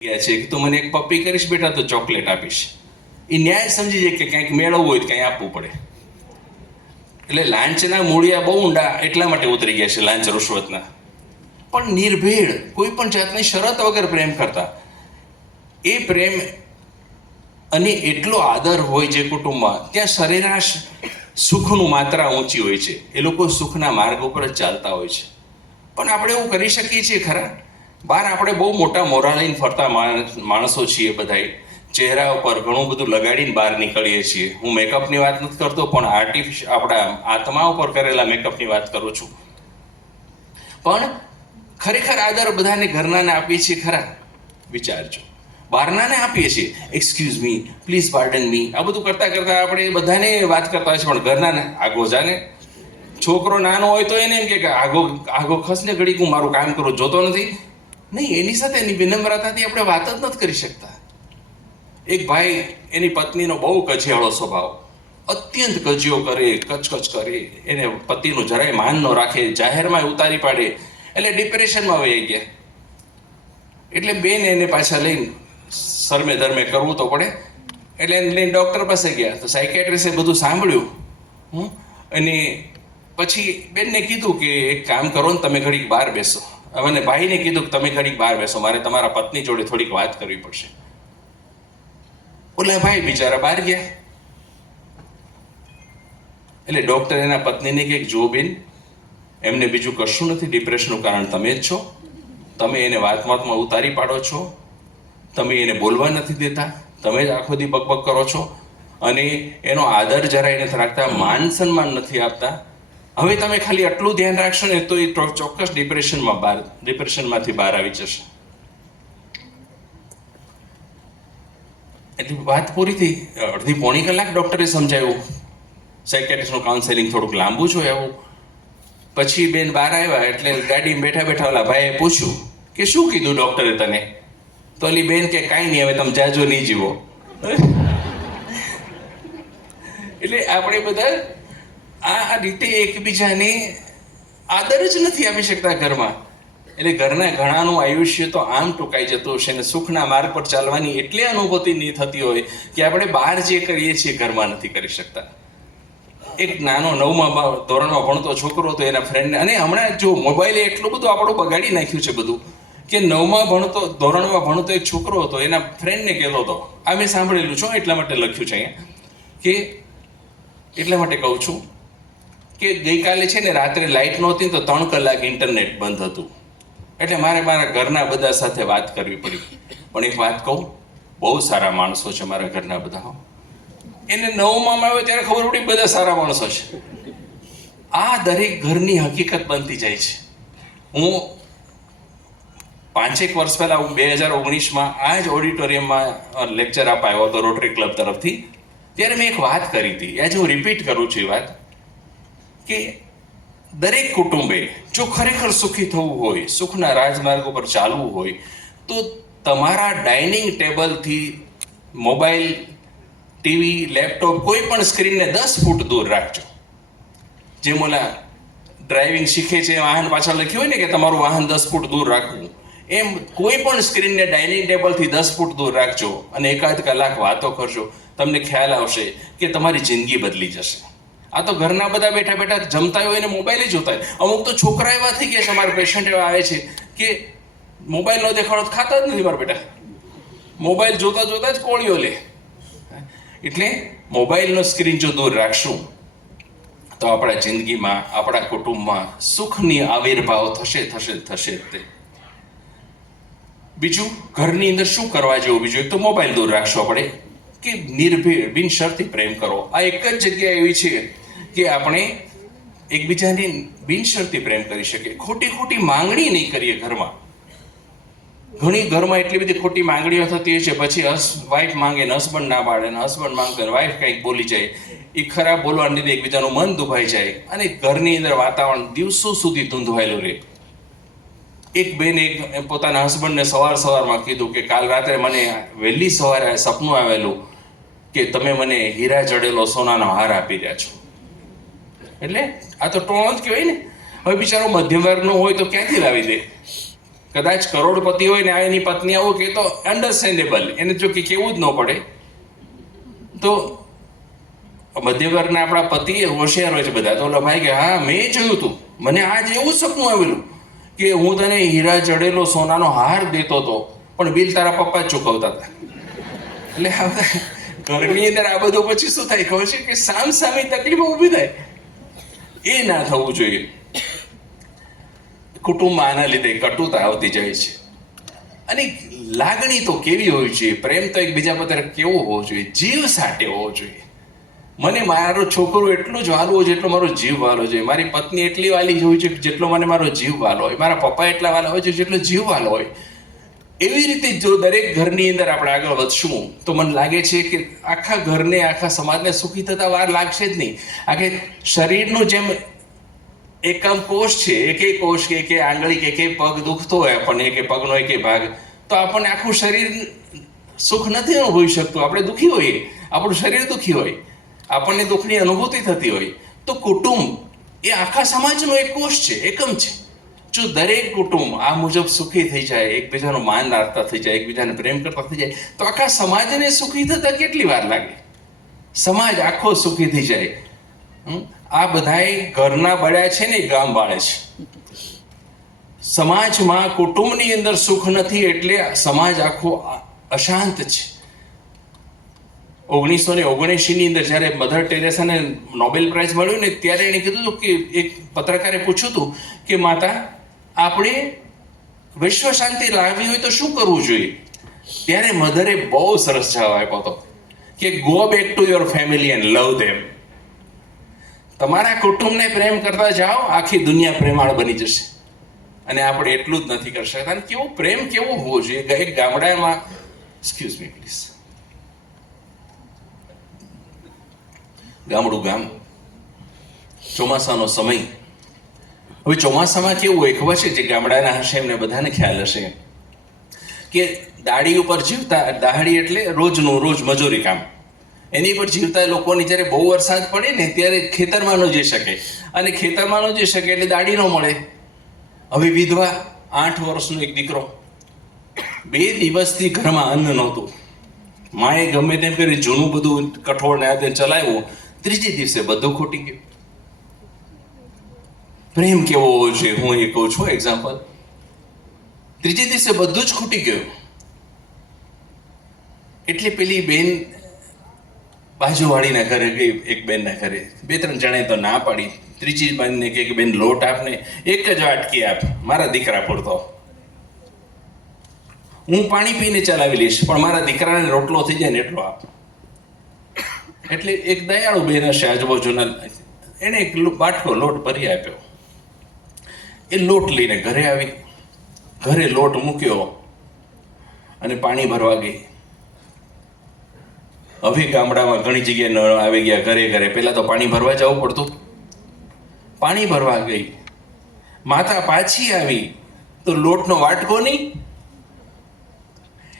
ગયા છે કે તું મને એક પપ્પી કરીશ બેટા તો ચોકલેટ આપીશ. એ ન્યાય સમજી જાય કે કંઈક મેળવવું હોય તો કંઈ આપવું પડે. એટલે લાંચના મૂળિયા બહુ ઊંડા એટલા માટે ઉતરી ગયા છે લાંચ રૂશ્વતના. પણ નિર્ભેળ કોઈ પણ જાતની શરત વગર પ્રેમ કરતા એ પ્રેમ અને એટલો આદર હોય જે કુટુંબમાં ત્યાં સરેરાશ સુખનું માત્રા ઊંચી હોય છે. એ લોકો સુખના માર્ગ ઉપર જ ચાલતા હોય છે. પણ આપણે એવું કરી શકીએ છીએ ખરા? બહાર આપણે બહુ મોટા મોરા લઈને ફરતા માણસો છીએ બધાય. ચહેરા ઉપર ઘણું બધું લગાડીને બહાર નીકળીએ છીએ. હું મેકઅપની વાત નથી કરતો, પણ આપણા આત્મા ઉપર કરેલા મેકઅપની વાત કરું છું. પણ ખરેખર આદર બધાને ઘરનાને આપીએ છીએ ખરા? વિચારજો. બહારનાને આપીએ છીએ, એક્સક્યુઝ મી, પ્લીઝ પાર્ડન મી, આ બધું કરતાં કરતાં આપણે બધાને વાત કરતા હોય છે. પણ ઘરનાને આગો જાને. છોકરો નાનો હોય તો એને એમ કે આગો ખસને ઘડીક હું મારું કામ કરું, જોતો નથી. નહીં, એની સાથે એની વિનમ્રતાથી આપણે વાત જ નથી કરી શકતા. એક ભાઈ, એની પત્નીનો બહુ કજિયાળો સ્વભાવ, અત્યંત કજિયો કરે, કચકચ કરે, એને પતિનું જરાય માન ન રાખે, જાહેરમાં ઉતારી પાડે, એટલે ડિપ્રેશનમાં વહી ગયા. એટલે બેન એને પાછા લઈને સરમે ધર્મે કરવું તો પડે, એટલે એને લઈને ડૉક્ટર પાસે ગયા. તો સાયકેટ્રિસ્ટે બધું સાંભળ્યું અને પછી બેનને કીધું કે એક કામ કરો ને, તમે ઘડીક બહાર બેસો. અને ભાઈને કીધું કે તમે ઘડીક બહાર બેસો, મારે તમારા પત્ની જોડે થોડીક વાત કરવી પડશે. ઓલા ભાઈ બિચારા બહાર ગયા. એટલે ડૉક્ટર એના પત્નીને કહે, જો બેન, એમને બીજું કશું નથી, ડિપ્રેશનનું કારણ તમે જ છો. તમે એને વાતમાં ઉતારી પાડો છો, તમે એને બોલવા નથી દેતા, તમે જ આખો દી બકબક કરો છો અને એનો આદર જરાય નથી રાખતા, માન સન્માન નથી આપતા. હવે તમે ખાલી આટલું ધ્યાન રાખશો ને તો એ ચોક્કસ ડિપ્રેશનમાંથી બહાર આવી જશે. એટલે વાત પૂરી થઈ. અડધી પોણી કલાક ડૉક્ટરે સમજાવ્યું. સાયકેટ્રિસ્ટનું કાઉન્સેલિંગ થોડુંક લાંબુ છે એવું. પછી બેન બહાર આવ્યા એટલે ગાડીમાં બેઠા બેઠા ઓલા ભાઈએ પૂછ્યું કે શું કીધું ડૉક્ટરે તને? તો ઓલી બેન કે કાંઈ નહીં, હવે તમે જાજો નહીં જીવો. એટલે આપણે બધા આ રીતે એકબીજાને આદર જ નથી આપી શકતા ઘરમાં. એટલે ઘરના ઘણાનું આયુષ્ય તો આમ ટૂંકાઈ જતું હશે ને સુખના માર્ગ પર ચાલવાની એટલે અનુભૂતિ નહીં થતી હોય કે આપણે બહાર જે કરીએ છીએ ઘરમાં નથી કરી શકતા. એક નાનો 9મા ધોરણમાં ભણતો છોકરો હતો, એના ફ્રેન્ડને, અને હમણાં જો મોબાઈલે એટલું બધું આપણું બગાડી નાખ્યું છે બધું, કે 9મા ધોરણમાં ભણતો એક છોકરો હતો, એના ફ્રેન્ડને કહેતો હતો, આ મેં સાંભળેલું છું એટલા માટે લખ્યું છે અહીંયા, કે એટલા માટે કહું છું કે ગઈકાલે છે ને રાત્રે લાઇટ નહોતી તો 3 કલાક ઇન્ટરનેટ બંધ હતું. એટલે મારે મારા ઘરના બધા સાથે વાત કરવી પડી. પણ એક વાત કહું, બહુ સારા માણસો છે મારા ઘરના બધા. એને 9માં આવ્યો ત્યારે ખબર પડી બધા સારા માણસો છે. આ દરેક ઘરની હકીકત બનતી જાય છે. હું 5-1 વર્ષ પહેલા 2019માં આ જ ઓડિટોરિયમમાં લેક્ચર અપાયો હતો રોટરી ક્લબ તરફથી. ત્યારે મેં એક વાત કરી હતી, આજે હું રિપીટ કરું છું એ વાત, કે દરેક કુટુંબે જો ખરેખર સુખી થવું હોય, સુખના રાજમાર્ગ ઉપર ચાલવું હોય, તો તમારા ડાઇનિંગ ટેબલથી મોબાઈલ, ટીવી, લેપટોપ, કોઈ પણ સ્ક્રીનને 10 ફૂટ દૂર રાખજો. જેમ ઓલા ડ્રાઇવિંગ શીખે છે વાહન પાછળ લખ્યું હોય ને કે તમારું વાહન 10 ફૂટ દૂર રાખવું, એમ કોઈ પણ સ્ક્રીનને ડાઇનિંગ ટેબલથી 10 ફૂટ દૂર રાખજો અને 1-8 કલાક વાતો કરજો. તમને ખ્યાલ આવશે કે તમારી જિંદગી બદલી જશે. આ તો ઘરના બધા બેઠા બેઠા જમતા હોય એને મોબાઈલ જ જોતા હોય. અમુક તો છોકરા એવા થઈ ગયા છે, અમારા પેશન્ટ એવા આવે છે કે મોબાઈલ નો દેખાડો ખાતા જ નથી મારા બેટા. મોબાઈલ જોતા જોતા જ કોળીઓ લે. એટલે મોબાઈલનો સ્ક્રીન જો દૂર રાખશું તો આપણા જિંદગીમાં, આપણા કુટુંબમાં સુખની આવિર્ભાવ થશે તે. બીજું, ઘરની અંદર શું કરવા જેવું? બીજું એક તો મોબાઈલ દૂર રાખશો આપણે, કે નિર્ભેળ બિનશરતી પ્રેમ કરો. આ એક જ જગ્યા એવી છે કે આપણે એકબીજાને બિનશરતી પ્રેમ કરી શકીએ. ખોટી માંગણી નહીં કરીએ ઘરમાં. ઘણી ઘરમાં એટલી બધી ખોટી માંગણીઓ થતી હોય છે, પછી વાઈફ માંગે ને હસબન્ડ ના પાડે, ને હસબન્ડ માંગે ને વાઈફ કંઈક બોલી જાય. એ ખરાબ બોલવાને લીધે એકબીજાનું મન દુભાઈ જાય અને ઘરની અંદર વાતાવરણ દિવસો સુધી ધૂંધવાયેલું રહે. એક બેન પોતાના હસબન્ડને સવારમાં કીધું કે કાલ રાત્રે મને વહેલી સવારે સપનું આવેલું કે તમે મને હીરા જડેલો સોનાનો હાર આપી રહ્યા છો. એટલે આ તો ટોણો જ કહેવાય ને. હવે બિચારો મધ્યમ વર્ગનો હોય તો ક્યાંથી લાવી દે? કદાચ કરોડપતિ હોય ને આ એની પત્ની આવું કે તો અન્ડરસ્ટેન્ડેબલ, એને જો કે કેવું જ ન પડે. તો મધ્ય વર્ગના આપણા પતિ હોશિયાર હોય છે બધા. તો ઓલા ભાઈ કે હા મેં જોયું હતું, મને આજ એવું સપનું આવેલું કે હું તને હીરા જડેલો સોનાનો હાર દેતો હતો, પણ બિલ તારા પપ્પા જ ચૂકવતા હતા. એટલે ઘરની અંદર આ બધું પછી શું થાય ખબર છે કે સામસામી તકલીફો ઊભી થાય. એ ના થવું જોઈએ. કુટુંબમાં આના લીધે કટુતા આવતી જાય છે. અને લાગણી તો કેવી હોવી જોઈએ, પ્રેમ તો એકબીજા પર કેવો હોવો જોઈએ, જીવ સાથે હોવો જોઈએ. મને મારો છોકરો એટલો જ વાલો હોય જેટલો મારો જીવ વાલો જોઈએ, મારી પત્ની એટલી વાલી હોવી જોઈએ જેટલો મને મારો જીવ વાલો હોય, મારા પપ્પા એટલા વાલા હોય છે જેટલો જીવ વાલો હોય. એવી રીતે જો દરેક ઘરની અંદર આપણે આગળ વધશું તો મને લાગે છે કે આખા ઘરને, આખા સમાજને સુખી થતા વાર લાગશે જ નહીં. આખે શરીરનું જેમ એકમ કોષ છે, એકે કોષ કે એકે આંગળી કે એકે પગ દુખતો હોય આપણને, એકે પગનો એકે ભાગ, તો આપણને આખું શરીર સુખ નથી અનુભવી શકતું. આપણે દુઃખી હોઈએ, આપણું શરીર દુઃખી હોય, આપણને દુઃખની અનુભૂતિ થતી હોય. તો કુટુંબ એ આખા સમાજનો એક કોષ છે, એકમ છે. જો દરેક કુટુંબ આ મુજબ સુખી થઈ જાય, એકબીજાનું માન રાખતા થઈ જાય, એકબીજાને પ્રેમ કરતા થઈ જાય, તો આખા સમાજને સુખી થતા કેટલી વાર લાગે? સમાજ આખો સુખી થઈ જાય. આ બધાય ઘરના બળ્યા છે ને ગામ વાળે છે. સમાજમાં કુટુંબની અંદર સુખ નથી એટલે સમાજ આખો અશાંત છે. 1979 ની અંદર જ્યારે મધર ટેરેસાને નોબેલ પ્રાઇઝ મળ્યું ને ત્યારે એણે કીધું હતું કે એક પત્રકારે પૂછ્યું હતું કે માતા, આપણે વિશ્વ શાંતિ લાવવી હોય તો શું કરવું જોઈએ? ત્યારે મધરે બહુ સરસ જવાબ આપ્યો હતો કે go back to your family and love them. તમારા કુટુંબને પ્રેમ કરતા જાઓ, આખી દુનિયા પ્રેમાળ બની જશે. અને આપણે એટલું જ નથી કરી શકતા. કેવો પ્રેમ કેવો હોવો જોઈએ? એક ગામડામાં, એક્સક્યુઝ મી પ્લીઝ, ગામડું ગામ, ચોમાસાનો સમય. હવે ચોમાસામાં કેવું હોય ખબર છે? જે ગામડાના હશે એમને બધાને ખ્યાલ હશે કે દાડી ઉપર જીવતા, દાહડી એટલે રોજનું રોજ મજૂરી કામ, એની પર જીવતા લોકોની જ્યારે બહુ વરસાદ પડે ને ત્યારે ખેતરમાં ન જઈ શકે, અને ખેતરમાં ન જઈ શકે એટલે દાડી ન મળે. હવે વિધવા, 8 વર્ષનો એક દીકરો, 2 દિવસથી ઘરમાં અન્ન નહોતું. માએ ગમે તેમ કરી જૂનું બધું કઠોળ ને આ ચલાવ્યું, 3જે દિવસે બધું ખૂટી ગયું. પ્રેમ કેવો હોવો જોઈએ હું એ કહું છું એક્ઝામ્પલ. 3જે દિવસે બધું જ ખૂટી ગયું. એટલે પેલી બેન બાજુવાળીના ઘરે ગઈ, એક બેનના ઘરે. 2-3 જણાએ તો ના પાડી. 3જી બેનને કહે કે બેન લોટ આપને, એક જ વાટકી આપ, મારા દીકરા પૂરતો. હું પાણી પીને ચલાવી લઈશ, પણ મારા દીકરાને રોટલો થઈ જાય ને એટલો આપ. એટલે એક દયાળુ બેન હશે આજુબાજુના, એને એક બાટકો લોટ ભરી આપ્યો. એ લોટ લઈને ઘરે આવી, ઘરે લોટ મૂક્યો અને પાણી ભરવા ગઈ. હવે ગામડામાં ઘણી જગ્યાએ નળ આવી ગયા ઘરે ઘરે. પહેલા તો પાણી ભરવા જવું પડતું. પાણી ભરવા ગઈ, માતા પાછી આવી તો લોટનો વાટકો નહીં.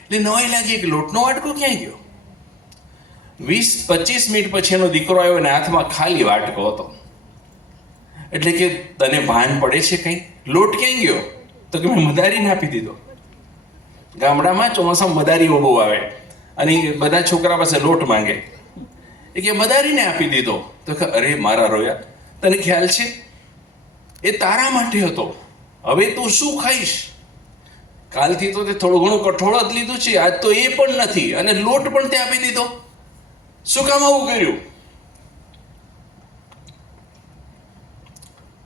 એટલે નવાઈ લાગી કે લોટનો વાટકો ક્યાં ગયો? 20-25 મિનિટ પછી એનો દીકરો આવ્યો અને હાથમાં ખાલી વાટકો હતો. એટલે કે તને ભાન પડે છે કંઈ? લોટ ક્યાં ગયો? તો કે મેં મદારીને આપી દીધો. ગામડામાં ચોમાસામાં મદારીઓ બહુ આવે અને બધા છોકરા પાસે લોટ માંગે. એ કે મદારીને આપી દીધો. તો કે અરે મારા રોયા, તને ખ્યાલ છે એ તારા માટે હતો, હવે તું શું ખાઈશ? કાલથી તો તે થોડું ઘણું કઠોળ જ લીધું છે, આજ તો એ પણ નથી, અને લોટ પણ તે આપી દીધો. શું કામ આવું કર્યું?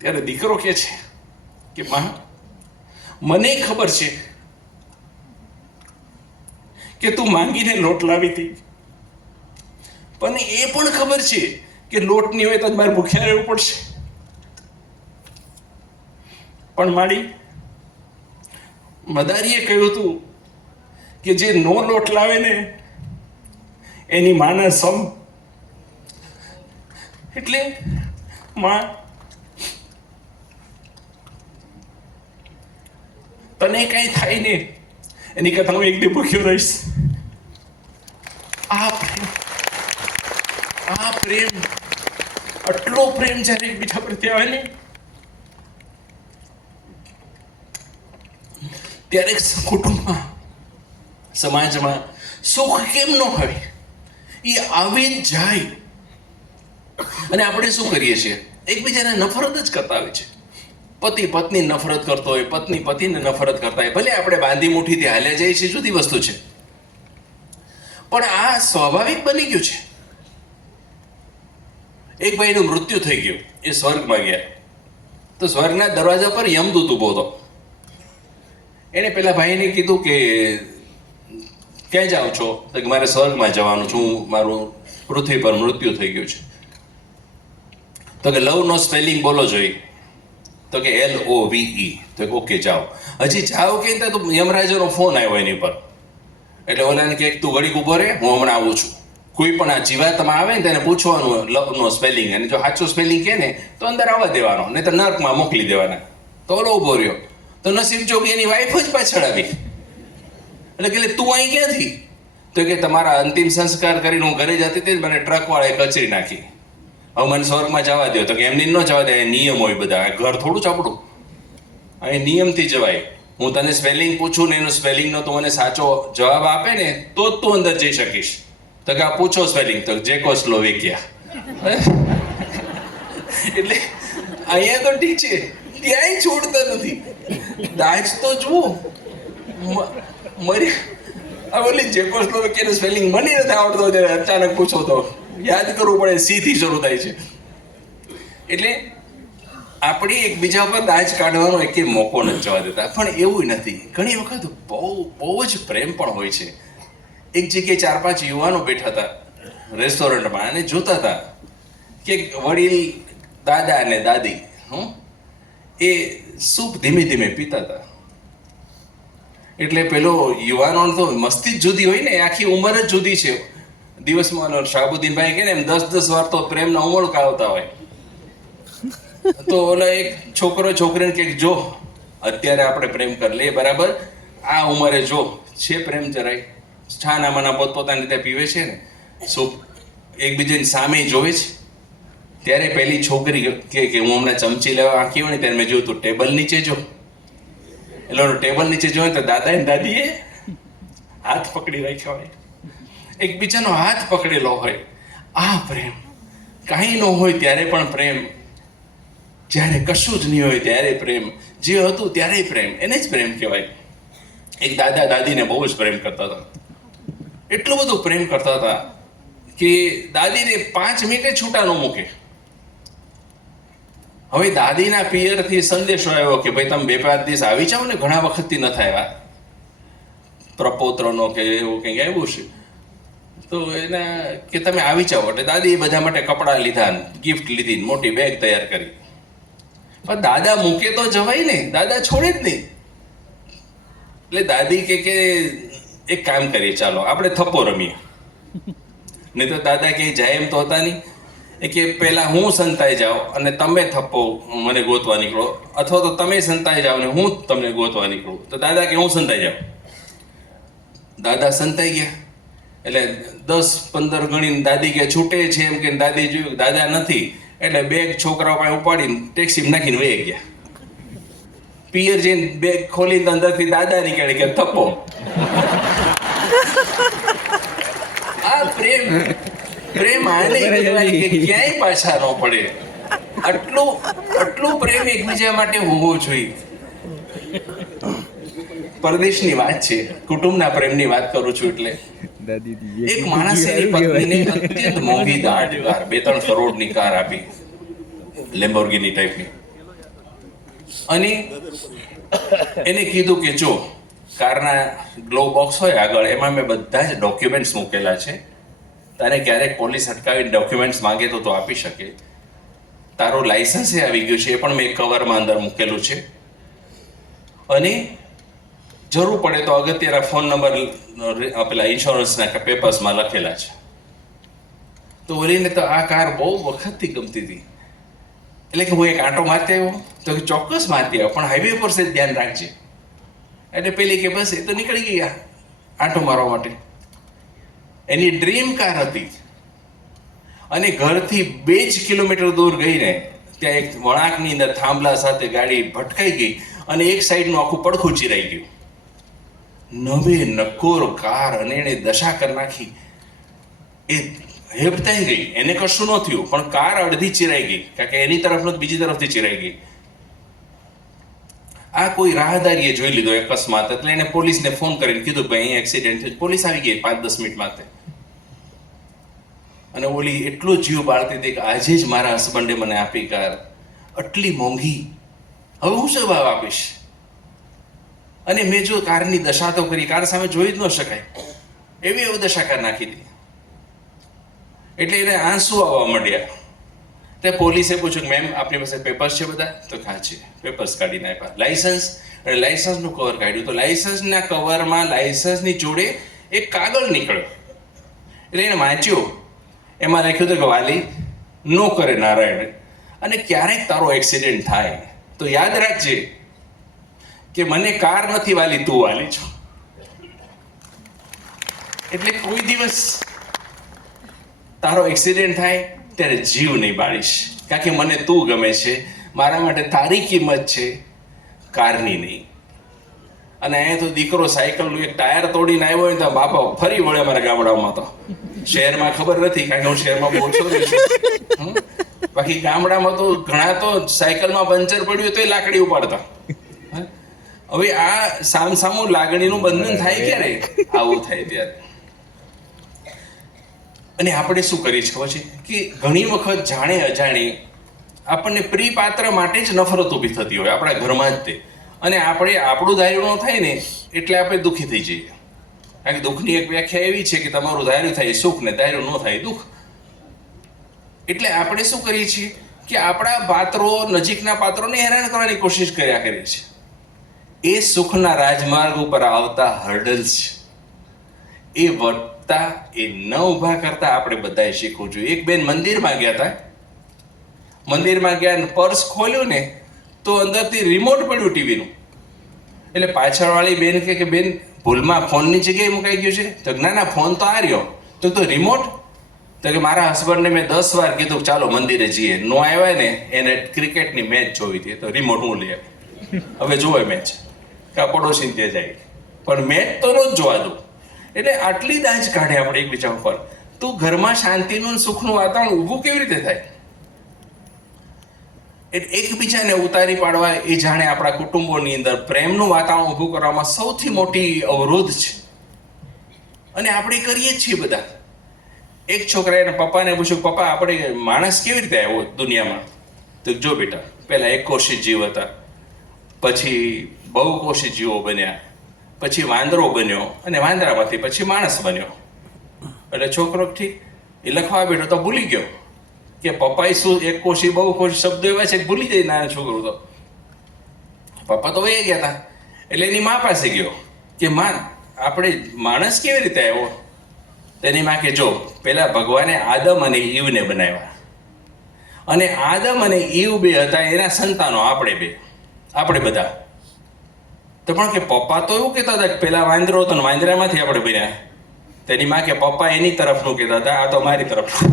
ત્યારે દીકરો કે છે કે માં, મને ખબર છે કે તું માંગીને લોટ લાવી હતી, પણ એ પણ ખબર છે કે લોટ નહીં હોય તો મારે ભૂખ્યા રહેવું પડશે. પણ મારી મદારીએ કહ્યું હતું કે જે નો લોટ લાવે ને એની માના સમ. એટલે માં, તને કઈ થાય ને એની કરતા હું એક દી ભૂખ્યો રહીશ. આ પ્રેમ, આટલો પ્રેમ જ્યારે એકબીજા પ્રત્યે આવે ને, ત્યારે કુટુંબમાં, સમાજમાં સુખ કેમ ન હોય? એ આવી જ જાય. અને આપણે શું કરીએ છીએ? એકબીજાને નફરત જ કરતા હોય છે. પતિ પત્ની નફરત કરતો હોય, પત્ની પતિને નફરત કરતા હોય. ભલે આપણે બાંધી મુઠ્ઠીથી હાલ્યા જઈએ છીએ, જુદી વસ્તુ છે, પણ આ સ્વાભાવિક બની ગયું છે. એક ભાઈનું મૃત્યુ થઈ ગયું, એ સ્વર્ગમાં ગયા, તો સ્વર્ગના દરવાજા પર યમદૂત ઊભો હતો. એને પેલા ભાઈને કીધું કે ક્યાં જાઓ છો? તો કે મારે સ્વર્ગમાં જવાનું છું, મારું પૃથ્વી પર મૃત્યુ થઈ ગયું છે. તો કે લવનો સ્પેલિંગ બોલો જોઈએ. તો કે LOVE. તો કે ઓકે જાઓ. હજી જાઓ કે તો યમરાજાનો ફોન આવ્યો એની પર. એટલે ઓલાને કે તું ઘડીક ઊભો રહે, હું હમણાં આવું છું. કોઈ પણ આ જીવાતમાં આવે ને તેને પૂછવાનું લવનો સ્પેલિંગ, અને જો સાચો સ્પેલિંગ કહે ને તો અંદર આવવા દેવાનો, નહીં તો નર્કમાં મોકલી દેવાના. તો ઓલો ઊભો રહ્યો, તો નસીબ જોગી એની વાઈફ જ પાછળ આવી. એટલે કે તું અહીં ક્યાંથી? તો કે તમારા અંતિમ સંસ્કાર કરીને હું ઘરે જતી હતી, મને ટ્રકવાળાએ કચરી નાખી, હવે મને સ્વર્ગમાં જવા દો. તો કે એમની ન જવા દે, નિયમ હોય બધા, ઘર થોડું જ આપણું, અહીં નિયમથી જવાય. હું તને સ્પેલિંગ પૂછું ને એનું સ્પેલિંગનો તું મને સાચો જવાબ આપે ને તો જ તું અંદર જઈ શકીશ. તો કે આ પૂછો સ્પેલિંગ. તો જેકોસ્લોવેકિયા. એટલે અહીંયા તો ઠીક છે, ક્યાંય છોડતા નથી. દાજ તો જુઓ, મરી ઓલી જેકોસ્લોવેકિયાનું સ્પેલિંગ મને નથી આવડતો, ત્યારે અચાનક પૂછો તો યાદ કરવું પડે, સીથી શરૂ થાય છે. એટલે આપણે એકબીજા પર દાજ કાઢવાનો એક મોકો નથી જવા દેતા. પણ એવું નથી, ઘણી વખત બહુ જ પ્રેમ પણ હોય છે. એક જગ્યાએ 4-5 યુવાનો બેઠા હતા રેસ્ટોરન્ટમાં અને જોતા હતા કે વડીલ દાદા અને દાદી એ સૂપ ધીમે ધીમે પીતા હતા. એટલે પેલો યુવાનો તો મસ્તી જ જુદી હોય ને, આખી ઉંમર જ જુદી છે. દિવસમાં શાહબુદ્દીનભાઈ કહે ને એમ 10-10 વાર તો પ્રેમના ઉમળકા આવતા હોય. તો ઓલા એક છોકરો છોકરીને કે જો અત્યારે આપણે પ્રેમ કરી લઈએ, બરાબર, આ ઉંમરે જો છે પ્રેમ જરાય, છાના માના પોતપોતાની રીતે પીવે છે ને સૂપ, એકબીજાની સામે જોવે છે. ત્યારે પહેલી છોકરી કે હું હમણાં ચમચી લેવા આંકી હોય ને ત્યારે મેં જોયું તું ટેબલ નીચે જો. એટલે ટેબલ નીચે જોયું તો દાદા ને દાદીએ હાથ પકડી રાખ્યા હોય, એકબીજાનો હાથ પકડેલો હોય. આ પ્રેમ. કાંઈ ન હોય ત્યારે પણ પ્રેમ, જ્યારે કશું જ નહીં હોય ત્યારે પ્રેમ, જે હતું ત્યારે પ્રેમ, એને જ પ્રેમ કહેવાય. એક દાદા દાદીને બહુ જ પ્રેમ કરતા હતા, એટલું બધું પ્રેમ કરતા હતા કે દાદીને 5 મિનિટે છૂટા ન મૂકે. હવે દાદીના પિયરથી સંદેશો આવ્યો કે ભાઈ તમે 2-5 દિવસ આવી જાઓ ને, ઘણા વખતથી ન થાય, પ્રપોત્રનો કે એવું કંઈક આવ્યું છે, તો એના કે તમે આવી જાઓ. એટલે દાદી બધા માટે કપડાં લીધા, ગિફ્ટ લીધી, મોટી બેગ તૈયાર કરી. પણ દાદા મૂકે તો જવાય ને, દાદા છોડે જ નહીં. એટલે દાદી કે એક કામ કરીએ, ચાલો આપણે થપ્પો રમીએ. નહીં તો દાદા કે જાય એમ તો હતા નહીં. એ કે પહેલા હું સંતાઈ જાઉં અને તમે થપ્પો મને ગોતવા નીકળો, અથવા તો તમે સંતાઈ જાઓ ને હું તમને ગોતવા નીકળું. તો દાદા કે હું સંતાઈ જાઉં. દાદા સંતાઈ ગયા. એટલે 10-15 ગણીને દાદી કે છૂટે છે એમ કે દાદી જોયું દાદા નથી, એટલે બેગ છોકરાઓ પાસે ઉપાડીને ટેક્સીમાં નાખીને વહી ગયા. પિયર જઈને બેગ ખોલીને અંદરથી દાદા નીકળે કે થપ્પો. આ પ્રેમ. પ્રેમ આને કહેવાય કે ક્યાંય પાછા ન પડે. આટલું પ્રેમ એકબીજા માટે હોવો જોઈએ. પરદેશની વાત છે, કુટુંબના પ્રેમની વાત કરું છું. એટલે એક માણસે એની પત્નીને અત્યંત મોંઘી દાટ કાર, 2-3 કરોડની કાર આપી, લેમ્બોર્ગિની ટાઈપની. અને એને કીધું કે જો કારના ગ્લો બોક્સ હોય આગળ, એમાં મેં બધા જ ડોક્યુમેન્ટ્સ મૂકેલા છે, તારે ક્યારેક પોલીસ અટકાવીને ડોક્યુમેન્ટ્સ માંગે તો આપી શકે. તારું લાયસન્સ આવી ગયું છે, એ પણ મેં કવરમાં અંદર મૂકેલું છે, અને જરૂર પડે તો અગત્યના ફોન નંબર પેલા ઇન્સ્યોરન્સના પેપર્સમાં લખેલા છે. તો ઓલીને તો આ કાર બહુ વખતથી ગમતી હતી. એટલે કે હું એક આંટો મારતી આવ્યો. તો ચોક્કસ મારતી આવ્યો, પણ હાઈવે પર છે ધ્યાન રાખજે. એટલે પેલી કે બસ એ તો નીકળી ગયા આંટો મારવા માટે. એની ડ્રીમ કાર હતી, અને ઘરથી 2 કિલોમીટર દૂર ગઈને ત્યાં એક વળાંકની અંદર થાંભલા સાથે ગાડી ભટકાઈ ગઈ અને એક સાઈડનું આખું પડખું ચીરાઈ ગયું. નવે નકોર કાર અને એને દશા કરી નાખી. એ હેપતાઈ ગઈ, એને કશું ન થયું, પણ કાર અડધી ચિરાઈ ગઈ, કારણ કે એની તરફ નથી બીજી તરફથી ચિરાઈ ગઈ. આ કોઈ રાહદારીએ જોઈ લીધો અકસ્માત, એટલે એને પોલીસને ફોન કરીને કીધું કે અહીં એક્સિડન્ટ થયું. પોલીસ આવી ગઈ 5-10 મિનિટમાં. અને ઓલી એટલો જીવ બાળતી હતી કે આજે જ મારા હસબન્ડે મને આપી કાર, આટલી મોંઘી, હવે હું શું ભાવ આપીશ? અને મેં જો કારની દશા તો કરી, કાર સામે જોઈ જ ન શકાય એવી અવદશા કરી નાખી હતી. એટલે એને આંસુ આવવા માંડ્યા. તે પોલીસે પૂછ્યું કે મેમ આપની પાસે પેપર્સ છે બધા? તો હા છે. પેપર્સ કાઢીને આપ્યા. લાયસન્સ? અને લાયસન્સનું કવર કાઢ્યું તો લાયસન્સના કવરમાં લાયસન્સની જોડે એક કાગળ નીકળ્યો. એટલે એને વાંચ્યો, એમાં લખ્યું હતું કે વાલી નો કરે નારાયણ, અને ક્યારેક તારો એક્સિડન્ટ થાય તો યાદ રાખજે કે મને કાર નથી વાલી, તું વાલી છો. એટલે કોઈ દિવસ તારો એક્સિડન્ટ થાય ત્યારે જીવ નહીં બાળીશ, કારણ કે મને તું ગમે છે, મારા માટે તારી કિંમત છે, કારની નહીં. અને અહીંયા તો દીકરો સાયકલનું એક ટાયર તોડીને આવ્યો હોય તો બાપા ફરી વળે અમારા ગામડામાં. તો શહેરમાં ખબર નથી, કારણ કે હું શહેરમાં ઓછો રહું છું. બાકી ગામડામાં તો ઘણા તો સાયકલમાં પંચર પડ્યું તો એ લાકડી ઉપાડતા. હવે આ સામસામું લાગણીનું બંધન થાય ક્યારે? આવું થાય ત્યારે. અને આપણે શું કરીએ છીએ ખબર છે કે ઘણી વખત જાણે અજાણે આપણને પ્રિયપાત્ર માટે જ નફરત ઊભી થતી હોય આપણા ઘરમાં જ તે. અને આપણે આપણું ધાર્યું ન થાય ને એટલે આપણે દુઃખી થઈ જઈએ. કારણ કે દુઃખની એક વ્યાખ્યા એવી છે કે તમારું ધાર્યું થાય સુખ ને ધાર્યું ન થાય દુઃખ. એટલે આપણે શું કરીએ છીએ કે આપણા પાત્રો, નજીકના પાત્રોને હેરાન કરવાની કોશિશ કર્યા કરીએ છીએ. એ સુખના રાજમાર્ગ ઉપર આવતા હર્ડલ્સ છે, એ વટતા, એ ન ઊભા કરતા આપણે બધાએ શીખવું જોઈએ. એક બેન મંદિરમાં ગયા હતા. મંદિરમાં ગયા, પર્સ ખોલ્યું ને તો અંદરથી રિમોટ પડ્યું ટીવીનું. એટલે પાછળવાળી બેન કે બેન ભૂલમાં ફોનની જગ્યાએ મુકાઈ ગયું છે? તો ના ના, ફોન તો આ રહ્યો. તો રિમોટ? તો કે મારા હસબન્ડને મેં 10 વાર કીધું ચાલો મંદિરે જઈએ, નો આવ્યા ને, એને ક્રિકેટની મેચ જોવી હતી, તો રિમોટ હું લઈ આવી. હવે જોવે મેચ, કા પડોશી ત્યાં જાય, પણ મેચ તો ન જ જોવા દઉં. એટલે આટલી દાજ કાઢે આપણે એકબીજા ઉપર. તો ઘરમાં શાંતિનું સુખનું વાતાવરણ ઊભું કેવી રીતે થાય? એટલે એકબીજાને ઉતારી પાડવા એ જાણે આપણા કુટુંબોની અંદર પ્રેમનું વાતાવરણ ઊભું કરવામાં સૌથી મોટી અવરોધ છે. અને આપણે કરીએ જ છીએ બધા. એક છોકરાએ પપ્પાને પૂછ્યું, પપ્પા આપણે માણસ કેવી રીતે આવ્યો દુનિયામાં? તો જો બેટા, પહેલા એક કોશિશ જીવ હતા, પછી બહુ કોશિશ જીવો બન્યા, પછી વાંદરો બન્યો, અને વાંદરામાંથી પછી માણસ બન્યો. એટલે છોકરો ઠીક એ લખવા બેઠો તો ભૂલી ગયો કે પપ્પાએ શું એક કોશી બહુ કોશી શબ્દો એવા છે ભૂલી જાય નાના છોકરો તો. પપ્પા તો વહી ગયા હતા. એટલે એની મા પાસે ગયો કે માં આપણે માણસ કેવી રીતે આવ્યો? તેની માં કે જો, પહેલા ભગવાને આદમ અને ઈવને બનાવ્યા, અને આદમ અને ઈવ બે હતા એના સંતાનો આપણે બધા. તો પણ કે પપ્પા તો એવું કહેતા હતા કે પેલા વાંદરો હતો ને વાંદરામાંથી આપણે બન્યા. તેની માં કે પપ્પા એની તરફનું કહેતા હતા, આ તો મારી તરફનું.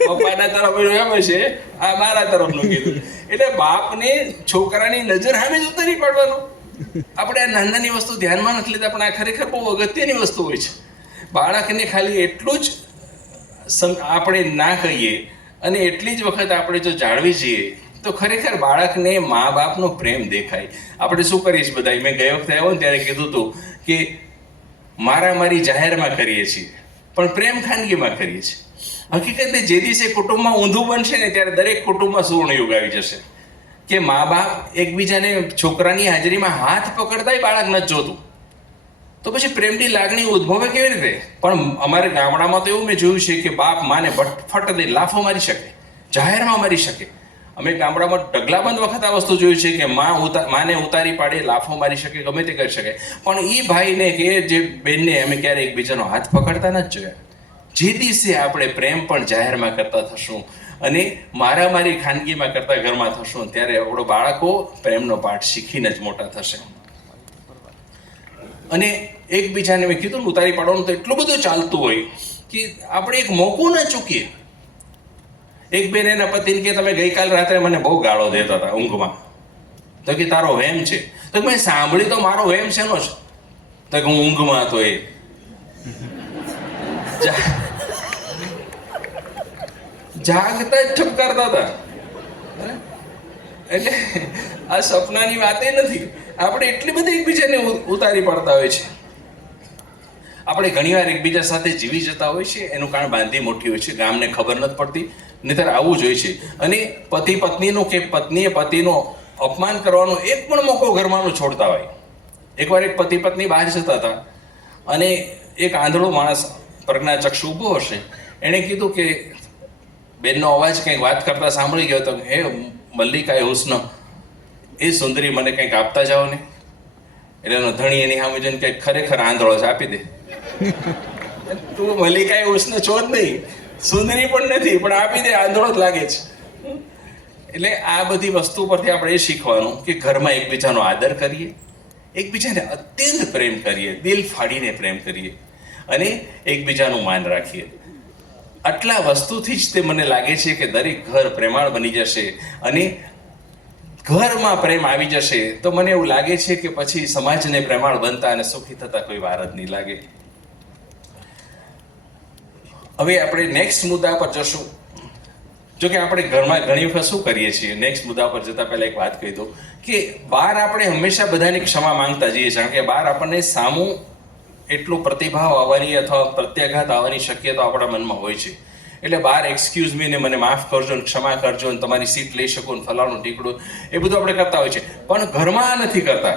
પપ્પાના તરફ એમ છે, આ મારા તરફનું કીધું. એટલે બાપને છોકરાની નજર સામે જ ઉતારી પાડવાનો. આપણે આ નાની વસ્તુ ધ્યાનમાં નથી લેતા, પણ આ ખરેખર બહુ અગત્યની વસ્તુ હોય છે. બાળકને ખાલી એટલું જ આપણે ના કહીએ અને એટલી જ વખત આપણે જો જાળવી જઈએ તો ખરેખર બાળકને મા બાપનો પ્રેમ દેખાય. આપણે શું કરીએ છીએ બધા, મેં ગઈ વખતે આવ્યો ને ત્યારે કીધું હતું કે મારી જાહેરમાં કરીએ છીએ પણ પ્રેમ ખાનગીમાં કરીએ છીએ. હકીકતે જે દિવસે કુટુંબમાં ઊંધું બનશે ને ત્યારે દરેક કુટુંબમાં સુવર્ણયુગ આવી જશે કે મા બાપ એકબીજાને છોકરાની હાજરીમાં હાથ પકડતાય બાળક નથી જોતું. તો પછી પ્રેમની લાગણી ઉદ્ભવે કેવી રીતે? પણ અમારે ગામડામાં તો એવું મેં જોયું છે કે બાપ માને ફટ દઈ લાફો મારી શકે, જાહેરમાં મારી શકે. અમે ગામડામાં ઢગલાબંધ વખત આ વસ્તુ જોયું છે કે માને ઉતારી પાડે, લાફો મારી શકે, ગમે તે કરી શકે. પણ એ ભાઈને કે જે બેનને અમે ક્યારે એકબીજાનો હાથ પકડતા નથી જોયા. જે દિવસે આપણે પ્રેમ પણ જાહેરમાં કરતા થશું અને મારી ખાનગીમાં કરતા ઘરમાં થશું, ત્યારે આપણો બાળકો પ્રેમનો પાઠ શીખીને જ મોટા થશે. અને એકબીજાને મેં કીધું ઉતારી પાડવાનું તો એટલું બધું ચાલતું હોય કે આપણે એક મોકો ના ચૂકીએ. એક બેન એના પતિને કે તમે ગઈકાલ રાત્રે મને બહુ ગાળો દેતા હતા ઊંઘમાં. તો કે તારો વહેમ છે. તો મેં સાંભળી તો મારો એમ શેનો છે? તો કે હું ઊંઘમાં હતો એ જાગતા જ ઠપકારતા હતા. એટલે આ સપનાની વાત નથી. આપણે એટલી બધી એકબીજાને ઉતારી પાડતા હોય છે. આપણે ઘણીવાર એકબીજા સાથે જીવી જતા હોય છે, એનું કારણ બાંધી મોટી હોય છે, ગામને ખબર નથી પડતી. નહીંતર આવું જ હોય છે. અને પતિ પત્નીનું કે પત્નીએ પતિનું અપમાન કરવાનો એક પણ મોકો ઘરમાં છોડતા હોય. એકવાર એક પતિ પત્ની બહાર જતા હતા અને એક આંધળો માણસ પ્રજ્ઞાચક્ષુ ઊભો હશે, એણે કીધું કે બેનનો અવાજ કંઈક વાત કરતા સાંભળી ગયો તો, હે મલ્લિકા હુસ્ન, એ સુંદરી મને કંઈક આપતા જાઓ ને. એટલે એનો ધણી એની સામે જોઈને કંઈક ખરેખર આંધળો છે, આપી દે. તું મલ્લિકા હુસ્ન છો જ નહીં, સુંદરી પણ નથી, પણ આપી દે, આંધળો જ લાગે છે. એટલે આ બધી વસ્તુ પરથી આપણે એ શીખવાનું કે ઘરમાં એકબીજાનો આદર કરીએ, એકબીજાને અત્યંત પ્રેમ કરીએ, દિલ ફાડીને પ્રેમ કરીએ અને એકબીજાનું માન રાખીએ. આટલા વસ્તુથી જ તે મને લાગે છે કે દરેક ઘર પ્રેમાળ બની જશે. અને ઘરમાં પ્રેમ આવી જશે તો મને એવું લાગે છે કે પછી સમાજને પ્રેમાળ બનતા અને સુખી થતા કોઈ વાર જ નહીં લાગે. હવે આપણે નેક્સ્ટ મુદ્દા પર જશું. જો કે આપણે ઘરમાં ઘણી વખત શું કરીએ છીએ, નેક્સ્ટ મુદ્દા પર જતા પહેલા એક વાત કહી દઉં કે બહાર આપણે હંમેશા બધાની ક્ષમા માંગતા જઈએ છીએ, કારણ કે બહાર આપણને સામું એટલો પ્રતિભાવ આવવાની અથવા પ્રત્યાઘાત આવવાની શક્યતા આપણા મનમાં હોય છે. એટલે બહાર એક્સક્યુઝ મી ને મને માફ કરજો ને ક્ષમા કરજો ને તમારી સીટ લઈ શકો ને ફલાણું ટીકડું, એ બધું આપણે કરતા હોય છે. પણ ઘરમાં આ નથી કરતા.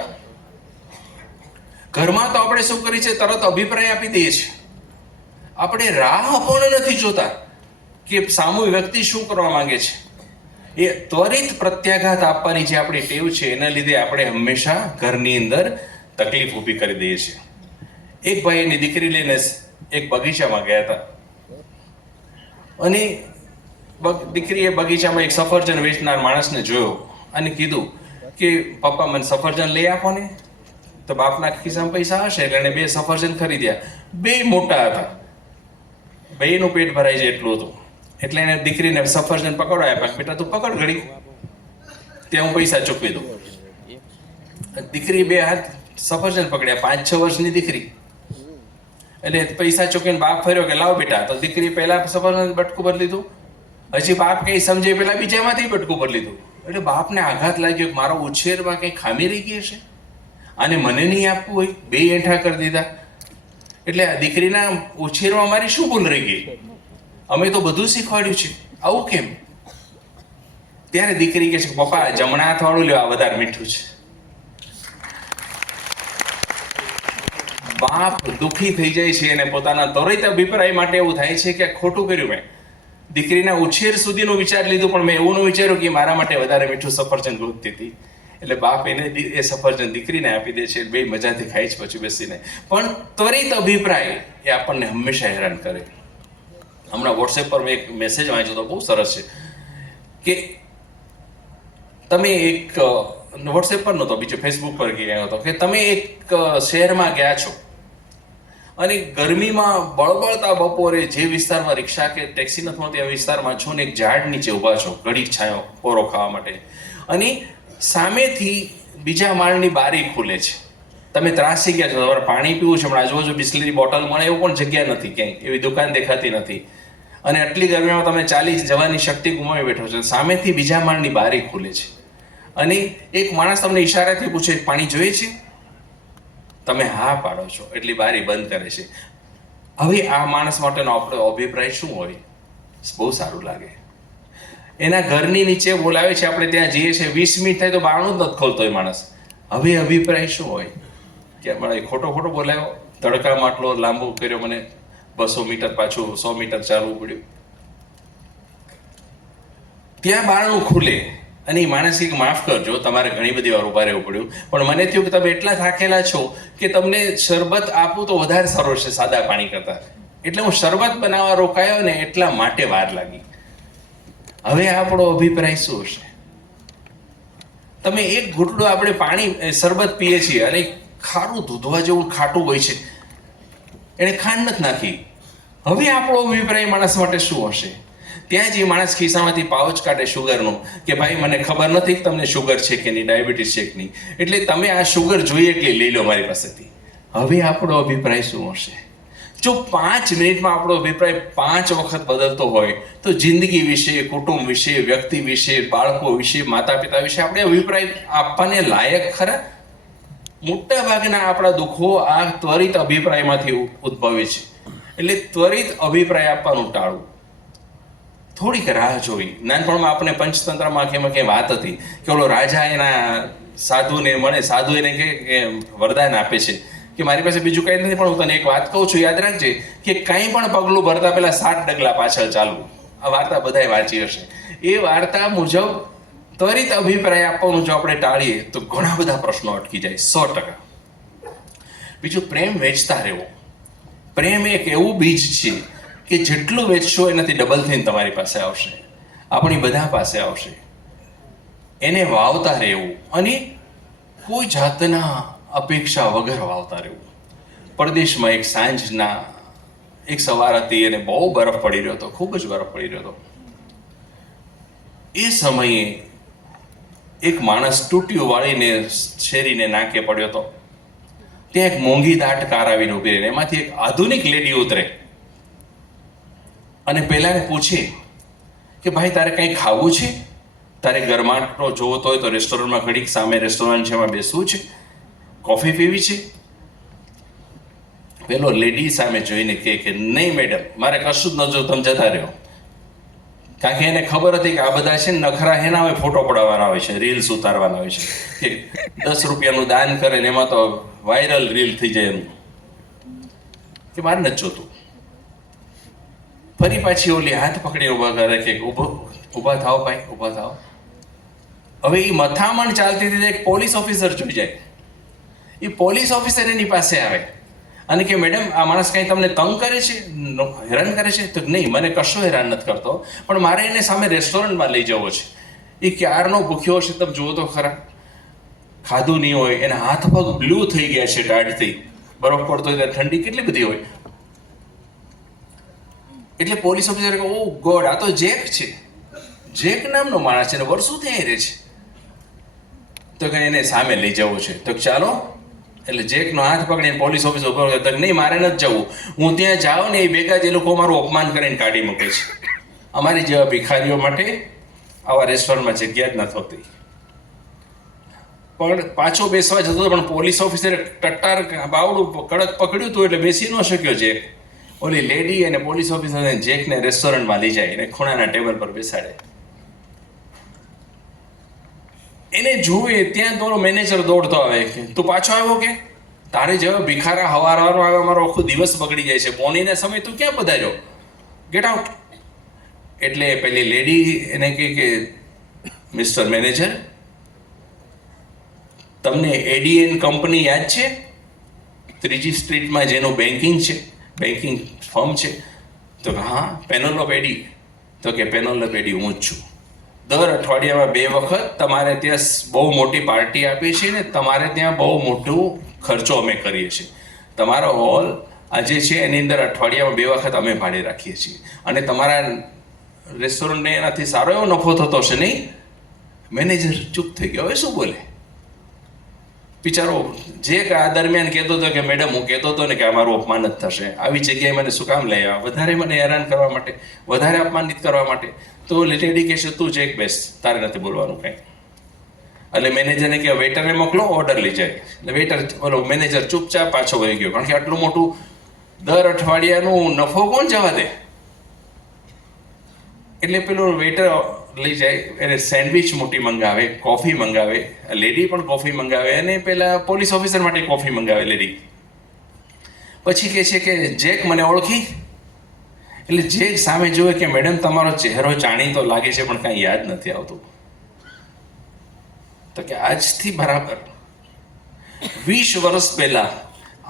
ઘરમાં તો આપણે શું કરીએ છીએ, તરત અભિપ્રાય આપી દઈએ છીએ. આપણે રાહ પણ નથી જોતા કે સામૂહિક વ્યક્તિ શું કરવા માંગે છે. એ ત્વરિત પ્રત્યાઘાત આપવાની જે આપણી ટેવ છે, એના લીધે આપણે હંમેશા ઘરની અંદર તકલીફ ઊભી કરી દઈએ છીએ. એક ભાઈ એની દીકરી લઈને એક બગીચામાં ગયા હતા અને દીકરીએ બગીચામાં એક સફરજન વેચનાર માણસને જોયો અને કીધું કે પપ્પા મને સફરજન લઈ આપો ને. તો બાપના ખિસ્સામાં પૈસા હશે એટલે એને 2 સફરજન ખરીદ્યા. 2 મોટા હતા, બેયનું પેટ ભરાઈ જાય એટલું હતું. એટલે એને દીકરીને સફરજન પકડવા આપ્યા, બેટા તું પકડ ઘડી, ત્યાં હું પૈસા ચૂકવી દઉં. દીકરી 2 હાથ સફરજન પકડ્યા, 5-6 વર્ષની દીકરી. એટલે પૈસા ચૂકવીને બાપ ફર્યો કે લાવ બેટા. તો દીકરી પહેલા સફરજન બટકું ભરી લીધું, હજી બાપ કંઈ સમજે પેલા બીજામાંથી બટકું ભરી લીધું. એટલે બાપને આઘાત લાગ્યો કે મારો ઉછેરમાં કંઈ ખામી રહી ગઈ હશે, આને મને નહીં આપવું હોય. 2 એંઠા કરી દીધા. એટલે આ દીકરીના ઉછેરમાં મારી શું ભૂલ રહી ગઈ? અમે તો બધું શીખવાડ્યું છે, આવું કેમ? ત્યારે દીકરી કહે છે પપ્પા જમણા હાથ વાળું લ્યો, આ વધારે મીઠું છે. બાપ દુઃખી થઈ જાય છે અને પોતાના ત્વરિત અભિપ્રાય માટે એવું થાય છે કે ખોટું કર્યું મેં. દીકરીના ઉછેર સુધીનું વિચાર લીધું, પણ મેં એવું ન વિચાર્યું કે મારા માટે વધારે મીઠું સફરજન ગોતતી હતી. એટલે બાપ એને એ સફરજન દીકરીને આપી દે છે, 2 મજાથી ખાઈ જ પછી બેસીને. પણ ત્વરિત અભિપ્રાય એ આપણને હંમેશા હેરાન કરે. હમણાં વોટ્સએપ પર મેં એક મેસેજ વાંચ્યો તો બહુ સરસ છે કે તમે એક વોટ્સએપ પર નહોતો, બીજો ફેસબુક પર ગયો હતો કે તમે એક શહેરમાં ગયા છો અને ગરમીમાં બળબળતા બપોરે જે વિસ્તારમાં રિક્ષા કે ટેક્સી નથી મળતી એ વિસ્તારમાં છો ને એક ઝાડ નીચે ઊભા છો ઘડીક છાંયો પોરો ખાવા માટે, અને સામેથી બીજા માળની બારી ખુલે છે. તમે ત્રાસી ગયા છો, તમારે પાણી પીવું છે, હમણાં આજુબાજુ બિસ્લરી બોટલ મળે એવું પણ જગ્યા નથી, ક્યાંય એવી દુકાન દેખાતી નથી, અને આટલી ગરમીમાં તમે ચાલી જવાની શક્તિ ગુમાવી બેઠો છો. સામેથી બીજા માળની બારી ખુલે છે અને એક માણસ તમને ઈશારાથી પૂછે પાણી જોઈએ છે? તમે હા પાડો છો એટલી બારી બંધ કરે છે. હવે આ માણસ માટેનો આપણો અભિપ્રાય શું હોય? બહુ સારું લાગે. એના ઘરની નીચે બોલાવે છે, આપણે ત્યાં જઈએ છીએ, 20 મિનિટ થાય તો બારણું જ નથી ખોલતો એ માણસ. હવે અભિપ્રાય શું હોય કે મને ખોટો બોલાવ્યો, તડકામાં આટલો લાંબો કર્યો, મને 200 મીટર પાછું 100 મીટર ચાલવું પડ્યું. ત્યાં બારણું ખુલે અને એ માણસ કે માફ કરજો તમારે ઘણી બધી વાર ઉભા રહેવું પડ્યું, પણ મને થયું કે તમે એટલા થાકેલા છો કે તમને શરબત આપું તો વધારે સારું છે સાદા પાણી કરતા, એટલે હું શરબત બનાવવા રોકાયો ને એટલા માટે વાર લાગી. હવે આપણો અભિપ્રાય શું હશે? તમે એક ઘૂંટડું આપણે પાણી શરબત પીએ છીએ અને ખારું દૂધવા જેવું ખાટું હોય છે, એને ખાંડ નથી નાખી. હવે આપણો અભિપ્રાય માણસ માટે શું હશે? ત્યાં જ એ માણસ ખિસ્સામાંથી પાઉચ કાઢે શુગરનું કે ભાઈ મને ખબર નથી કે તમને શુગર છે કે નહીં, ડાયાબિટીસ છે કે નહીં, એટલે તમે આ શુગર જોઈએ એટલી લઈ લો મારી પાસેથી. હવે આપણો અભિપ્રાય શું હશે? જો 5 મિનિટમાં આપણો અભિપ્રાય 5 વખત બદલતો હોય તો જિંદગી વિશે, કુટુંબ વિશે, વ્યક્તિ વિશે, બાળકો વિશે, માતા પિતા વિશે આપણે અભિપ્રાય આપવાને લાયક ખરા? મોટા ભાગના આપણા દુઃખો આ ત્વરિત અભિપ્રાયમાંથી ઉદ્ભવે છે. એટલે ત્વરિત અભિપ્રાય આપવાનું ટાળવું, થોડીક રાહ જોઈ. નાનપણમાં આપણે પંચતંત્રમાં ક્યાંય વાત હતી કે ઓલો રાજા એના સાધુને મળે, સાધુ એને કે વરદાન આપે છે કે મારી પાસે બીજું કંઈ નથી, પણ હું તને એક વાત કહું છું, યાદ રાખજે કે કંઈ પણ પગલું ભરતા પહેલા 7 ડગલા પાછળ ચાલવું. આ વાર્તા બધાએ વાંચી હશે. એ વાર્તા મુજબ ત્વરિત અભિપ્રાય આપવાનું જો આપણે ટાળીએ તો ઘણા બધા પ્રશ્નો અટકી જાય 100%. બીજું, પ્રેમ વેચતા રહેવો. પ્રેમ એક એવું બીજ છે કે જેટલું વેચશો એનાથી ડબલ થઈને તમારી પાસે આવશે, આપણી બધા પાસે આવશે. એને વાવતા રહેવું અને કોઈ જાતના અપેક્ષા વગર વાવતા રહેવું. પરદેશમાં એક સાંજના એક સવાર હતી અને બહુ બરફ પડી રહ્યો હતો, ખૂબ જ બરફ પડી રહ્યો હતો. એ સમયે એક માણસ ટૂટિયું વાળીને શેરીને નાકે પડ્યો હતો. ત્યાં એક મોંઘી દાટ કાર આવીને ઉભી રહીને એમાંથી એક આધુનિક લેડી ઉતરે અને પહેલાને પૂછે કે ભાઈ તારે કંઈ ખાવું છે? તારે ગરમાટો જોવો હોય તો રેસ્ટોરન્ટમાં ઘડીક સામે રેસ્ટોરન્ટ છે, એમાં બેસવું છે? કોફી પીવી છે? પેલો લેડી સામે જોઈને કહે કે નહીં મેડમ, મારે કશું જ ન જો, તમે જતા રહ્યો. કારણ કે એને ખબર હતી કે આ બધા છે ને નખરા એના હોય, ફોટો પડાવવાના હોય છે, રીલ્સ ઉતારવાના હોય છે, કે 10 રૂપિયાનું દાન કરે ને એમાં તો વાયરલ રીલ થઈ જાય એમ, કે મારે નથી જોતું. ફરી પાછી ઓલી હાથ પકડી ઊભા કરે કે ઊભા થાવ ભાઈ, ઊભા થાવ. હવે એ મથામણ ચાલતી હતી, એક પોલીસ ઓફિસર જોઈ જાય. એ પોલીસ ઓફિસર એની પાસે આવે અને કે મેડમ આ માણસ કંઈ તમને તંગ કરે છે, હેરાન કરે છે? તો નહીં, મને કશો હેરાન નથી કરતો, પણ મારે એને સામે રેસ્ટોરન્ટમાં લઈ જવો છે. એ ક્યારનો ભૂખ્યો છે, તમે જુઓ તો ખરા, ખાધું નહીં હોય, એના હાથ પગ બ્લુ થઈ ગયા છે ટાઢથી, બરફ પડતો હોય ત્યારે ઠંડી કેટલી બધી હોય. એટલે પોલીસ ઓફિસર કહે ઓ ગોડ, આ તો જેક છે, જેક નામનો માણસ છે ને વર્ષોથી અહીં રહે છે, તો કે એને સામે લઈ જવો છે. તો ચાલો. એટલે જેકનો હાથ પકડીને પોલીસ ઓફિસર ઉભો તો નહીં, મારે નથી જવું, હું ત્યાં જાઉં ને એ ભેગા જ એ લોકો મારું અપમાન કરીને કાઢી મૂકે છે. અમારી જેવા ભિખારીઓ માટે આવા રેસ્ટોરન્ટમાં જગ્યા જ નથી હોતી. પણ પાછો બેસવા જતો પણ પોલીસ ઓફિસરે ટટ્ટાર બાવડું કડક પકડ્યું હતું એટલે બેસી ન શક્યો જેક. ઓલી લેડી અને પોલીસ ઓફિસરને જેકને રેસ્ટોરન્ટમાં લઈ જાય અને ખૂણાના ટેબલ પર બેસાડે. એને જુએ ત્યાં તો મેનેજર દોડતો આવે કે તું પાછો આવ્યો, કે તારે જેવો ભિખારા હવારવાનો આવે, અમારો આખો દિવસ બગડી જાય છે, પોનીના સમય તું ક્યાં પધાર્યો, ગેટ આઉટ. એટલે પેલી લેડી એને કહે કે મિસ્ટર મેનેજર, તમને એડીએન કંપની યાદ છે? 3જી સ્ટ્રીટમાં જેનું બેન્કિંગ ફર્મ છે? તો હા. પેનોલોપ એડી? તો કે પેનોલોપ એડી હું જ છું. દર અઠવાડિયામાં 2 વખત તમારે ત્યાં બહુ મોટી પાર્ટી આપીએ છીએ ને તમારે ત્યાં બહુ મોટો ખર્ચો અમે કરીએ છીએ. તમારો હોલ આજે છે એની અંદર અઠવાડિયામાં 2 વખત અમે ભાડે રાખીએ છીએ, અને તમારા રેસ્ટોરન્ટને એનાથી સારો એવો નફો થતો હશે નહીં? મેનેજર ચૂપ થઈ ગયો. હવે શું બોલે બિચારો. જે આ દરમિયાન કહેતો હતો કે મેડમ, હું કહેતો હતો ને કે અમારું અપમાન જ થશે, આવી જગ્યાએ મને શું કામ લઈ આવ્યા, વધારે મને હેરાન કરવા માટે, વધારે અપમાનિત કરવા માટે. તો લેડી કહેશે તું જેક બેસ, તારે નથી બોલવાનું કંઈ. એટલે મેનેજરને કહે વેઇટરને મોકલો, ઓર્ડર લઈ જાય. એટલે વેઇટર બોલો મેનેજર ચૂપચાપ પાછો વહી ગયો, કારણ કે આટલું મોટું દર અઠવાડિયાનું નફો કોણ જવા દે. એટલે પેલો વેઇટર લઈ જાય, એને સેન્ડવિચ મોટી મંગાવે, કોફી મંગાવે, લેડી પણ કોફી મંગાવે, અને પેલા પોલીસ ઓફિસર માટે કોફી મંગાવે લેડી. પછી કહે છે કે જેક મને ઓળખી? એટલે જેક સામે જોવે કે મેડમ તમારો ચહેરો જાણીતો લાગે છે પણ કાંઈ યાદ નથી આવતું. તો કે આજથી બરાબર 20 વર્ષ પહેલા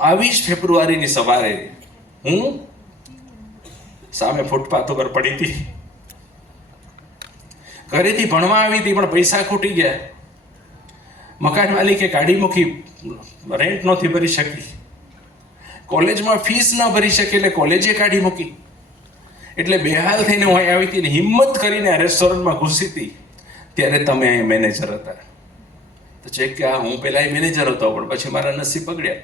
આવી જ ફેબ્રુઆરીની સવારે હું સામે ફૂટપાથ ઉપર પડી હતી, ઘરેથી ભણવા આવી હતી પણ પૈસા ખૂટી ગયા, મકાન માલિકે કાઢી મૂકી, રેન્ટ નહોતી ભરી શકી, કોલેજમાં ફીસ ન ભરી શકે એટલે કોલેજે કાઢી મૂકી, એટલે બેહાલ થઈને હું અહીં આવી હતી ને હિંમત કરીને આ રેસ્ટોરન્ટમાં ઘૂસી હતી ત્યારે તમે અહીં મેનેજર હતા. તો ચેક કે હું પહેલા મેનેજર હતો પણ પછી મારા નસીબ બગડ્યા.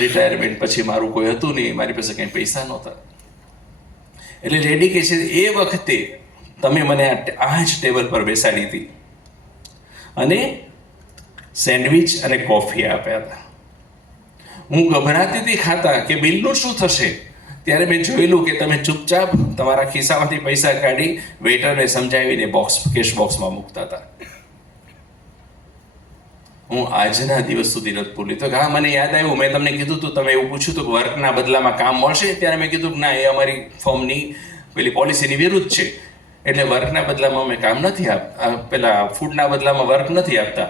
રિટાયરમેન્ટ પછી મારું કોઈ હતું નહીં, મારી પાસે કંઈ પૈસા નહોતા. એટલે લેડી કહે છે એ વખતે તમે મને આ જ ટેબલ પર બેસાડી હતી અને સેન્ડવિચ અને કોફી આપ્યા હતા. હું ગભરાતી હતી ખાતા કે બિલનું શું થશે. ત્યારે મેં જોયેલું કે તમે ચૂપચાપ તમારા ખિસ્સામાંથી પૈસા કાઢી વેઇટરને સમજાવીને કેશ બોક્સમાં મૂકતા હતા. હું આજના દિવસ સુધી નથી ભૂલી. તો હા, મને યાદ આવ્યું, મેં તમને કીધું હતું, તમે એવું પૂછ્યું હતું કે વર્કના બદલામાં કામ મળશે, ત્યારે મેં કીધું કે ના, એ અમારી ફોર્મની પેલી પોલિસીની વિરુદ્ધ છે. એટલે વર્કના બદલામાં અમે કામ નથી આપતા, પેલા ફૂડના બદલામાં વર્ક નથી આપતા,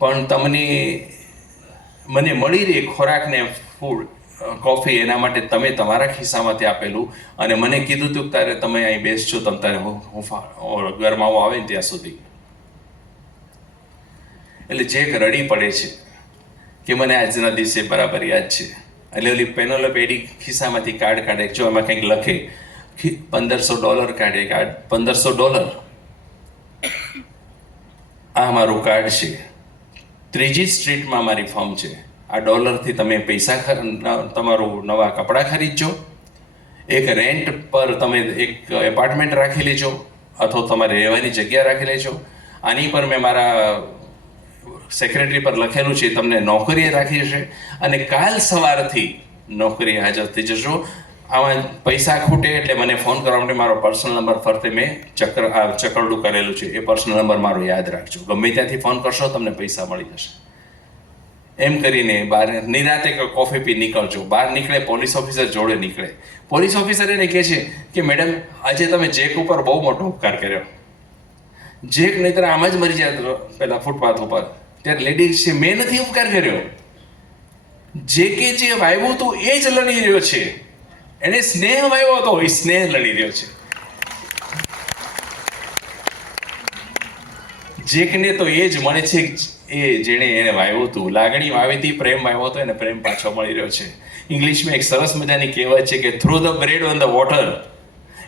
પણ મને મળી રહે ખોરાકને ફૂડ કોફી, એના માટે તમે તમારા ખિસ્સામાંથી આપેલું અને મને કીધું હતું કે તારે તમે અહીં બેસજો, તમ તારે ગરમાવો આવે ને ત્યાં સુધી. એટલે જે રડી પડે છે કે મને આજના દિવસે બરાબર યાદ છે. એટલે ઓલી પેનોલોપેડી ખિસ્સામાંથી કાર્ડ કાઢે, જો એમાં કંઈક લખે $1500 કાઢે, કાર્ડ $1500, આ મારું કાર્ડ છે, 3જી સ્ટ્રીટમાં મારી ફર્મ છે, આ ડોલરથી તમે પૈસા તમારું નવા કપડાં ખરીદજો, એક રેન્ટ પર તમે એક એપાર્ટમેન્ટ રાખી લેજો અથવા તમારે રહેવાની જગ્યા રાખી લેજો, આની પર મેં મારા સેક્રેટરી પર લખેલું છે તમને નોકરીએ રાખી છે અને કાલ સવારથી નોકરીએ હાજર થઈ જશો. આમાં પૈસા ખૂટે એટલે મને ફોન કરવા માટે મારો પર્સનલ નંબર ફરતે મેં ચકરડું કરેલું છે, એ પર્સનલ નંબર મારો યાદ રાખજો. ગમે ત્યાંથી ફોન કરશો તમને પૈસા મળી જશે. એમ કરીને બહાર નિરાતે કોફી પી નીકળજો. બહાર નીકળે, પોલીસ ઓફિસર જોડે નીકળે. પોલીસ ઓફિસર એને કહે છે કે મેડમ, આજે તમે જેક ઉપર બહુ મોટો ઉપકાર કર્યો. જેક નહીતર આમ જ મરી જાય પેલા ફૂટપાથ ઉપર. ત્યારે લેડી છે, મેં નથી ઉપકાર કર્યો, જે કે જે વાવ્યું હતું એ જ લડી રહ્યો છે. એને સ્નેહ વાવ્યો હતો, એ સ્નેહ લડી રહ્યો છે. જેકને તો એ જ મળે છે, એ જેણે એને વાવ્યું હતું. લાગણી વાવી હતી, પ્રેમ વાવ્યો હતો, એને પ્રેમ પાછો મળી રહ્યો છે. ઇંગ્લિશમાં એક સરસ મજાની કહેવત છે કે throw the bread on the water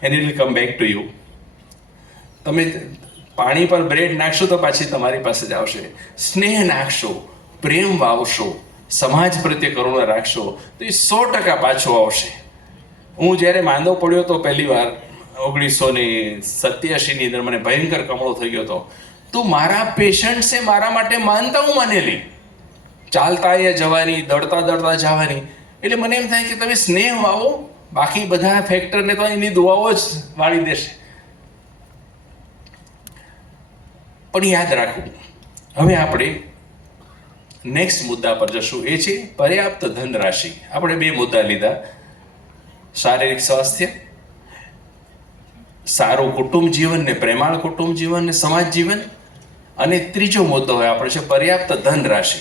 and it will come back to you. તમે પાણી પર બ્રેડ નાખશો તો પાછી તમારી પાસે જ આવશે. સ્નેહ નાખશો, પ્રેમ વાવશો, સમાજ પ્રત્યે કરુણા રાખશો તો એ 100% પાછો આવશે. હું જ્યારે માંદો પડ્યો હતો પહેલી વાર 1987ની અંદર, મને ભયંકર કમળો થઈ ગયો હતો, તો મારા પેશન્ટ્સે મારા માટે માનતા હું માનેલી, ચાલતા એ જવાની, દડતા જવાની. એટલે મને એમ થાય કે તમે સ્નેહ વાવો, બાકી બધા ફેક્ટરને તો એની દુઆઓ જ વાળી દેશે. પણ યાદ રાખવું, હવે આપણે નેક્સ્ટ મુદ્દા પર જશું, એ છે પર્યાપ્ત ધનરાશિ. આપણે 2 મુદ્દા લીધા, શારીરિક સ્વાસ્થ્ય, સારું કુટુંબ જીવન ને પ્રેમાળ કુટુંબ જીવન ને સમાજ જીવન, અને ત્રીજો મુદ્દો હોય આપણે છે પર્યાપ્ત ધનરાશિ.